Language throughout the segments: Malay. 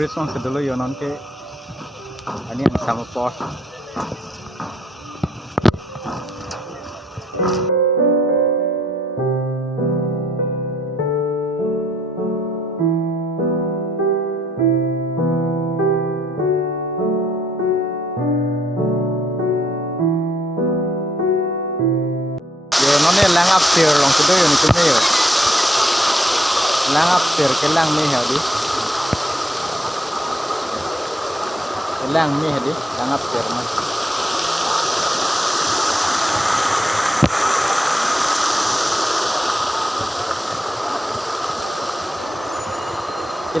bridge on ke dulu yo non ke ani ang sama po yo non ne lang up there long ke dulu yo ni ke me yo lang up there ke lang me ha di lang me ha di lang up there ma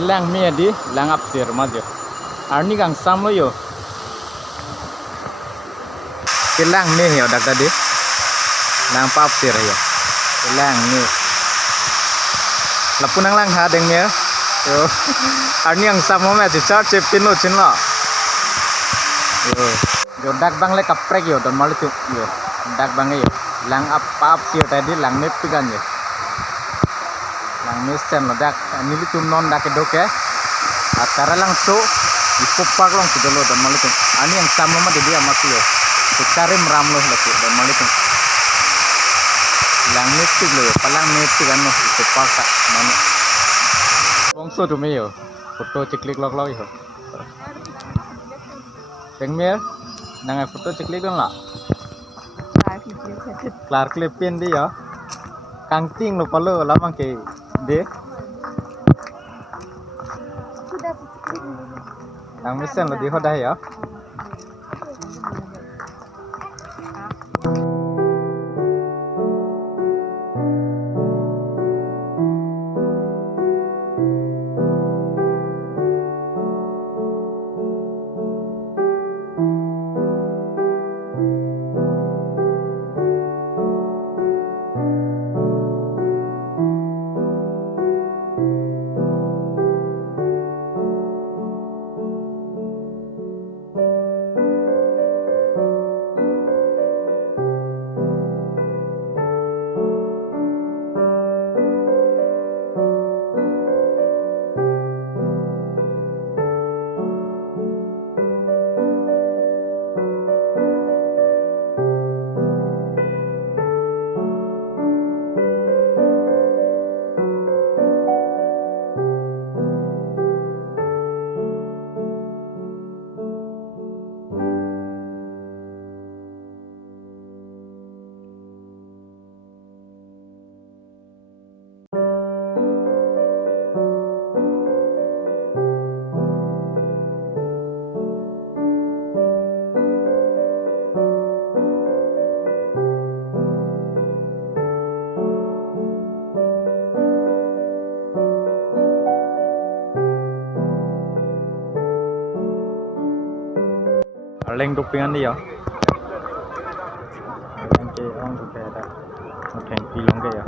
lang me di lang up there ma jo arni gang sam lo yo lang me yo dak tadi lang pap there yo lang me lapunang lang ha deng me yo arni ang sam mo me ti chart chep tin lo chin lo yo dak bang le kaprek yo don malu yo dak bang yo lang up pap sio tadi lang net pigan yo lang mesen lo dak nili tum non dak doke atara lang so ipupak long sidolo don malu ani yang sam mo de dia masih yo cari meram lo lagi don malu lang net pig lo yo palang net pigan no ipupak tak mana bongso tu me yo foto ciklik lok yo Pengmir, nangai foto ciklik dong lah. Klar klipin dia, kangting lo palo lamang ke de. Nang misen lo di hodah ya. Leng dupingan dia. Leng ke orang tu kayak ada. Mungkin pilong ke ya.